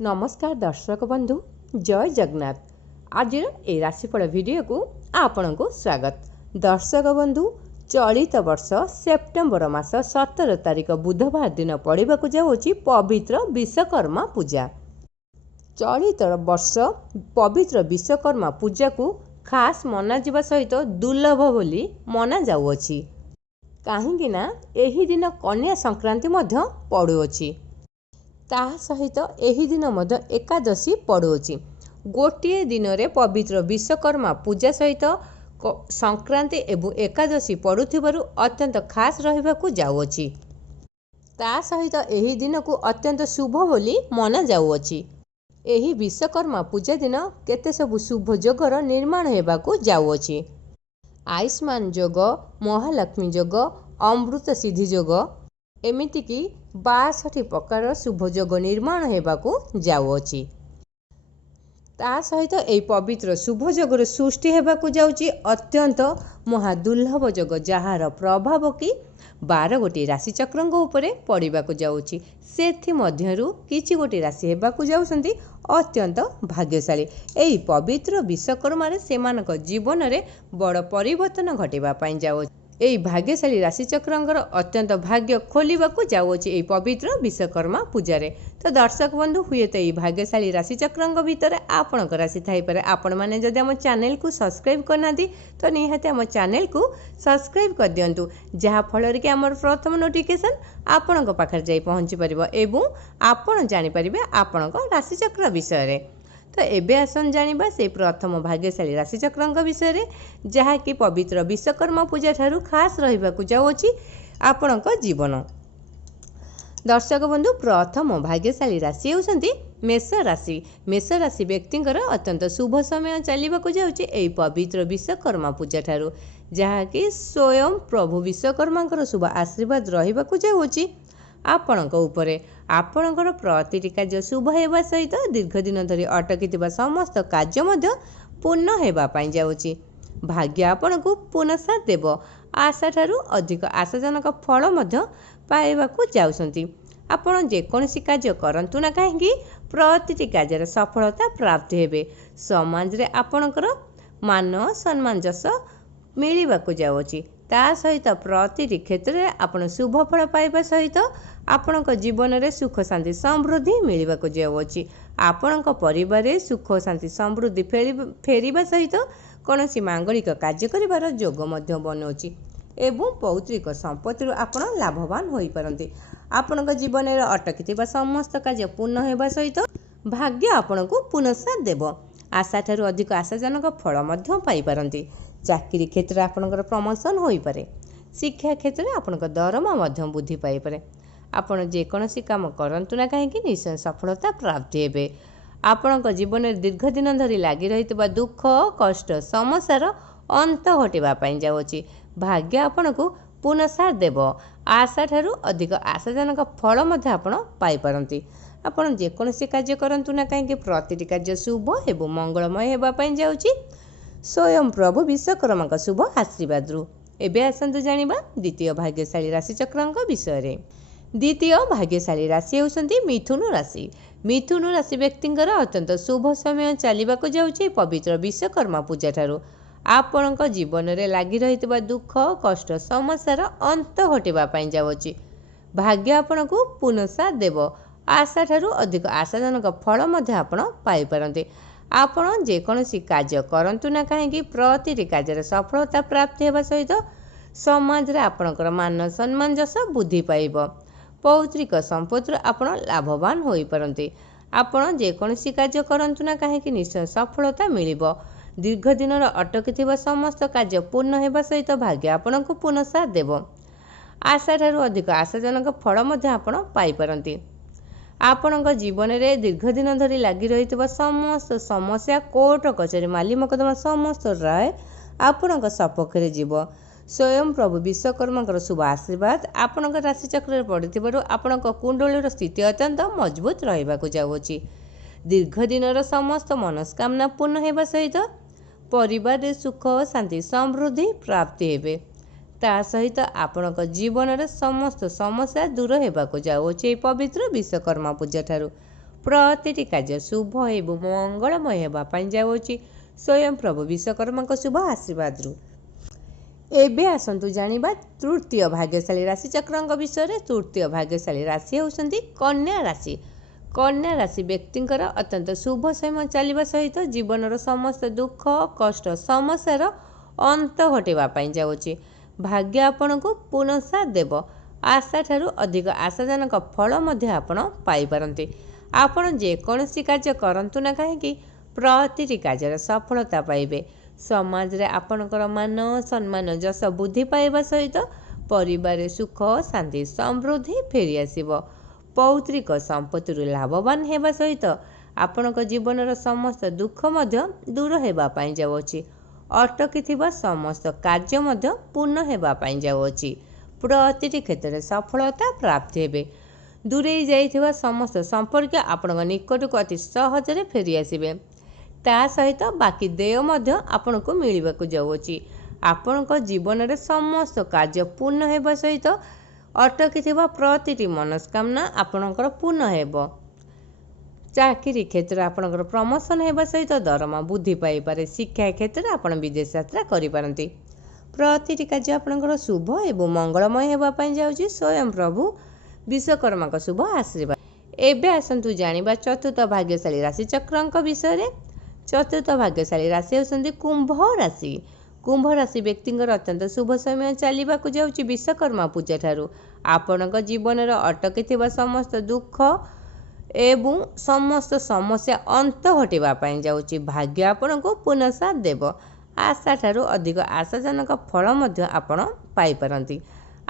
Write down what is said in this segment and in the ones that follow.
नमस्कार दर्शक बंधु जय जगन्नाथ। आज ए राशिफल वीडियो को आपण को स्वागत। दर्शक बंधु चलित वर्ष सेप्टेम्बर मास 17 तारिख बुधवार दिन पड़वा जाऊँगी पवित्र विश्वकर्मा पूजा। चलित वर्ष पवित्र विश्वकर्मा पूजा को खास मना सहित दुर्लभ बोली मना जाऊँगी कहीं एही दिन कन्या संक्रांति पड़ुअछि। ता सहित एही दिन एकादशी पड़ुअछि। गोटे दिन रे पवित्र विश्वकर्मा पूजा सहित संक्रांति एवं एकादशी पड़ुथिबारु अत्यंत खास रहिबाकु जाउअछि। ता सहित एही दिन को अत्यंत शुभ बोली मना जाउअछि। एही विश्वकर्मा पूजा दिन केते सब शुभ जोगर निर्माण हेबाकु जाउअछि। आयुष्मान योग, महालक्ष्मी योग, अमृत सिद्धि योग एमिति की 62 प्रकार शुभ योग निर्माण हेबाकु जाउअछि। ता सहित एई पवित्र शुभ योगर सृष्टि हेबाकु जाउछि अत्यंत महादुर्लभ योग जहार प्रभाव की 12 गोटी राशि चक्रंग उपरे पड़िबाकु जाउछि। सेथि मध्यरु किछि गोटी राशि हेबाकु जाउछन्ति अत्यंत भाग्यशाली। एई पवित्र विश्वकर्मा रे सेमानक जीवन रे बड़ परिवर्तन घटिबा पई जाउछि। एई भाग्यशाली राशि चक्रंगर अत्यंत भाग्य खोलिबाकु जाउछि एई पवित्र विश्वकर्मा पूजा रे। तो दर्शक बंधु हुए तो ये भाग्यशाली राशि चक्रंग भितर आपणक राशि थाई पारे। आपण माने जदि हम चैनल को सब्सक्राइब करना तो निहाती हम चैनल को सब्सक्राइब कर दियंतु जहा फल कि आमर प्रथम नोटिफिकेशन आपणक पाखर जाई पहुंची परिबो एवं आपण जानि परिबे आपणक राशि चक्र विषय रे। तो एबे आसन जानिबा से प्रथम भाग्यशाली राशि चक्रंग विषय रे जहा कि पवित्र विश्वकर्मा पूजा ठारू खास रहिबाकु जाउछि आपणक जीवन। दर्शक बंधु प्रथम भाग्यशाली राशि होउछन्ति मेष राशि। मेष राशि व्यक्तिंकर अत्यंत शुभ समय चलिबाकु जाउछि एई पवित्र विश्वकर्मा पूजा ठारू जहा कि स्वयं प्रभु विश्वकर्मांकर शुभ आशीर्वाद रहिबाकु जाउछि आपणक उपरे। आपणकर प्रतिटी कार्य शुभ हेबा सहित दीर्घ दिन धरी अटकी समस्त कार्य मध्य पूर्ण हेबा पई जाउछि। भाग्य आपणकु पुनः देव आशा ठारू अधिक आशाजनक फल मध्य पाइबाकु जाउछन्ति। आपण जेकोसी कार्य करंतु ना कहीं प्रतिटी कार्य सफलता प्राप्त हेबे। समाज रे आपणकर मान सम्मान जस मिलिबाकु जाउछि। ता सहित प्रतिटी क्षेत्र में आपण शुभ फल पाइबा सहित आपणक जीवन में सुख शांति समृद्धि मिलिबाकु जाउछि। आपणक परिवार में सुख शांति समृद्धि फेरिबा सहित कौनसी मांगलिक कार्य करिवार योग मध्य बनउछि एवं पौत्रिक संपत्ति आपण लाभवान होई परंती। आपणक जीवन में अटकी समस्त कार्य पूर्ण हेबा सहित भाग्य आपणकु पुनः देव आशा ठारू अधिक आशाजनक फल मध्य पाई परंती। चाकरी क्षेत्र में आपणकर प्रमोशन होई पारे। शिक्षा क्षेत्र में आपणक दरमा मध्य वृद्धि पाई पारे। आपण जेकोसी काम करंतु ना कहीं निश्चय सफलता प्राप्त हेबे। आपणक जीवन में दीर्घ दिन धरी लागी रहितबा दुख कष्ट समस्यार अंत घटिबा पई जाउछि। भाग्य आपणकु पुनः देव आशा ठारू अधिक आशाजनक फल मध्य आपण पाई परंती। आपण जेकोसी कार्य करंतु ना कहीं प्रतिटी कार्य शुभ एवं मंगलमय हेबा पई जाउछि स्वयं प्रभु विश्वकर्मा शुभ आशीर्वाद रु। एबे आसंतु जानिबा द्वितीय भाग्यशाली राशि चक्रंक विषय रे। द्वितीय भाग्यशाली राशि होउछन्ति मिथुन राशि। मिथुन राशि व्यक्तिंकर अत्यंत शुभ समय चलिबाकु जाउछि पवित्र विश्वकर्मा पूजा ठारू आपणक जीवन में लागी रहितबा दुख कष्ट समस्यार अंत घटिबा पई जाउछि। भाग्य आपणकु पुनः देव आशा ठारू अधिक आशाजनक फल मध्य आपण पाई परंती। आपण जेकोसी कार्य करंतु ना कहीं प्रतिटी कार्य सफलता प्राप्त हेबा सहित समाज रे आपणकर मान सम्मान जस बुद्धि पाइब। पौत्रिक संपत्ति आपण लाभवान होई परंती। आपण जेकोसी कार्य करंतु ना कहीं निश्चय सफलता मिलिब। दीर्घ दिन अटकी समस्त कार्य पूर्ण हेबा सहित भाग्य आपणकु पुनः देव आशा ठारू अधिक आशाजनक फल मध्य आपण पाई परंती। आपणक जीवन में दीर्घ दिन धरी लागी रहितबा समस्त समस्या कोर्ट कचेरी माली मकदमा समस्त राय आपणक सपक्ष रे जीव। स्वयं प्रभु विश्वकर्मा शुभ आशीर्वाद आपणक राशि चक्र पड़िथिबारु आपणक कुंडलीर स्थिति अत्यंत मजबूत रहिबाकु जाउछि। दीर्घ दिन समस्त मनस्कामना पूर्ण हेबा सहित परिवार रे सुख शांति समृद्धि प्राप्ति हेबे। ता सहित आपणक जीवन रे समस्त समस्या दूर हेबाकु जाउछि पवित्र विश्वकर्मा पूजा ठारू। प्रतिटी कार्य शुभ एवं मंगलमय हेबा पई जाउछि स्वयं प्रभु विश्वकर्मा शुभ आशीर्वाद रु। एबे आसंतु जानिबा तृतीय भाग्यशाली राशि चक्रंक विषय। तृतीय भाग्यशाली राशि होउसंती कन्या राशि। कन्या राशि व्यक्तिंकर अत्यंत शुभ समय चलिबा सहित जीवनर समस्त दुख कष्ट समस्यार अंत घटेबा पई जाउछि। भाग्य आपनकु पुनः साथ देव। आशा ठारू अधिक आशाजनक फल मध्य आपण पाई पारंती। आपण जे कोनोसी कार्य करंतु ना काहेकि प्रतिटी कार्यर सफलता पाइबे। समाज रे आपणकर मान सम्मान जस बुद्धि पाइबा सहित परिवार सुख शांति समृद्धि फेरी आसिबो। पौत्रिक संपत्ति लाभवान हेबा सहित आपणक जीवनर समस्त दुख मध्य दूर हेबा पई जाउछि। अटकी थिबा समस्त कार्य मध्य पूर्ण हेबा पई जाउछि। प्रतिटी क्षेत्र में सफलता प्राप्त हेबे। दूरे जाइथिबा समस्त संपर्क आपणक निकटक अति सहजरे फेरी आसिबे। ता सहित बाकी देय मध्य आपनको मिलिबाकु जाउछि। आपणक जीवन रे समस्त कार्य पूर्ण हेबा सहित अटकी थिबा प्रतिटी मनस्कामना आपणकर पूर्ण हेबो। चाकरी क्षेत्र आपणकर प्रमोशन हेबा सहित दरमा बुद्धि पाई पारे। शिक्षा क्षेत्र आपण विदेश यात्रा करि पारंती। प्रतिटी कार्य आपणकर शुभ एवं मंगलमय हेबा पई जाउछि स्वयं प्रभु विश्वकर्मा शुभ आशीर्वाद। एबे आसंतु जानिबा चतुर्थ भाग्यशाली राशि चक्रंक विषय। चतुर्थ भाग्यशाली राशि होउसंती कुंभ राशि। कुंभ राशि व्यक्तिंकर अत्यंत शुभ समय चलिबाकु जाउछि विश्वकर्मा पूजा ठारू। आपणक जीवनर अटकी थिबा समस्त दुख एवं समस्त समस्या अंत घटिबा पई जाउछि। भाग्य आपणको पुनः साथ देव। आशा ठारू अधिक आशाजनक फल मध्य आपण पाई पारंती।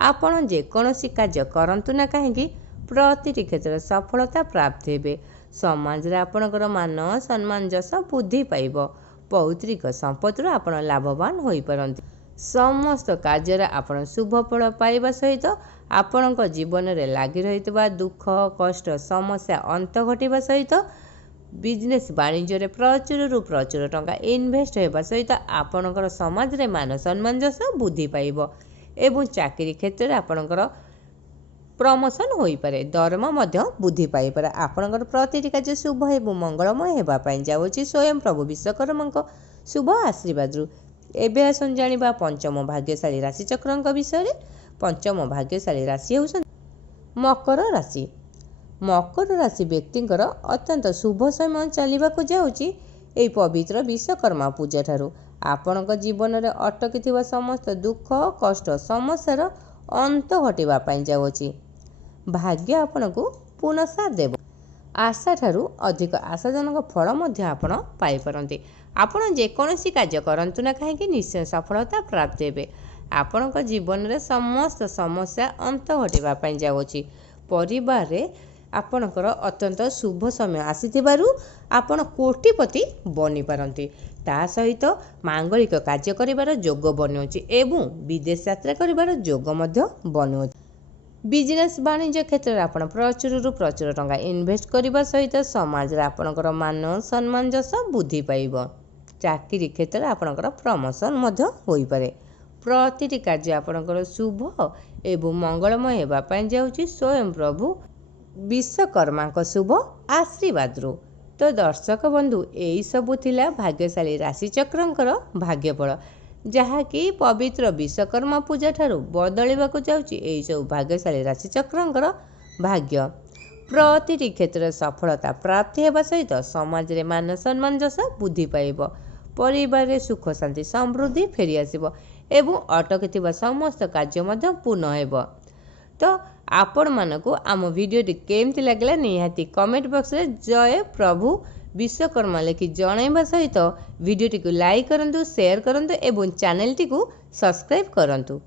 आपण जे कोनोसी कार्य करंतु ना काहेकि प्रतिटी क्षेत्र सफलता प्राप्त हेबे। समाज रे आपणकर मान सम्मान जस बुद्धि पाइबो। पौत्रिक संपत्ति आपण लाभवान होई पारंती। समस्त कार्य रे आपण शुभ फल पाइबा सहित आपणक जीवन रे लागि रहितबा दुख कष्ट समस्या अंत घटिबा सहित बिजनेस वाणिज्य रे प्रचुर टंका इन्वेस्ट हेबा सहित आपणकर समाज रे मान सम्मान जस बुद्धि पाइबो। एवं चाकरी क्षेत्र रे आपणकर प्रमोशन होई पारे। दरमा मध्य बुद्धि पाई पारे। आपणकर प्रतिटी कार्य शुभ एवं मंगलमय हेबा पई जाउछि स्वयं प्रभु विश्वकर्मा शुभ आशीर्वाद रु। एबे आसन जानिबा पंचम भाग्यशाली राशि चक्रंक विषय। पंचम भाग्यशाली राशि होउछन मकर राशि। मकर राशि व्यक्तिंकर अत्यंत शुभ समय चलिबाकु जाउछि एई पवित्र विश्वकर्मा पूजा ठारू। आपणक जीवन रे अटकी थिबा समस्त दुख कष्ट समस्यार अंत घटिबा पई जाउछि। भाग्य आपनकु पुनः साथ देव। आशा ठारू अधिक आशाजनक फल मध्य आपण पाई पारंती। आपण जे कोनोसी कार्य करंतु ना काहेकि निश्चय सफलता प्राप्त हेबे। आपणक जीवन रे समस्त समस्या अंत घटिबा पई जाउछि। परिवार रे आपणकर अत्यंत शुभ समय आसीथिबारु आपण कोटिपति बनी पारंती। ता सहित मांगलिक कार्य करिवार योग बनुछि एवं विदेश यात्रा करिवार योग मध्य बनुछि। बिजनेस वाणिज्य क्षेत्र में आपण प्रचुर टंका इन्वेस्ट करने सहित समाज रे आपणकर मान सम्मान जस बुद्धि पाइबो। चाकरी क्षेत्र में आपणकर प्रमोशन मध्य होई पारे। प्रतिटी कार्य आपणकर शुभ एवं मंगलमय हेबा पई जाउछि स्वयं प्रभु विश्वकर्मा शुभ आशीर्वाद रु। तो दर्शक बंधु एई सबु थिला भाग्यशाली राशि चक्रंकर भाग्यफल जहाँकि पवित्र विश्वकर्मा पूजा ठारू बदलिबाकु जाउछि एई सब भाग्यशाली राशि चक्रंकर भाग्य। प्रतिटी क्षेत्र सफलता प्राप्ति हेबा सहित समाज रे मान सम्मान जस बुद्धि पाइबो। परिवार रे सुख शांति समृद्धि फेरी आसिबो एवं अटकी थिबा समस्त कार्य मध्य पूर्ण हेबो। तो आपण मानकु आम वीडियो केमती लागला निहाती कमेंट बॉक्स रे जय प्रभु विश्वकर्मा लेखि जणाइबा सहित वीडियो टी को लाइक करंतु शेयर करंतु एवं चैनल टी को सब्सक्राइब करंतु।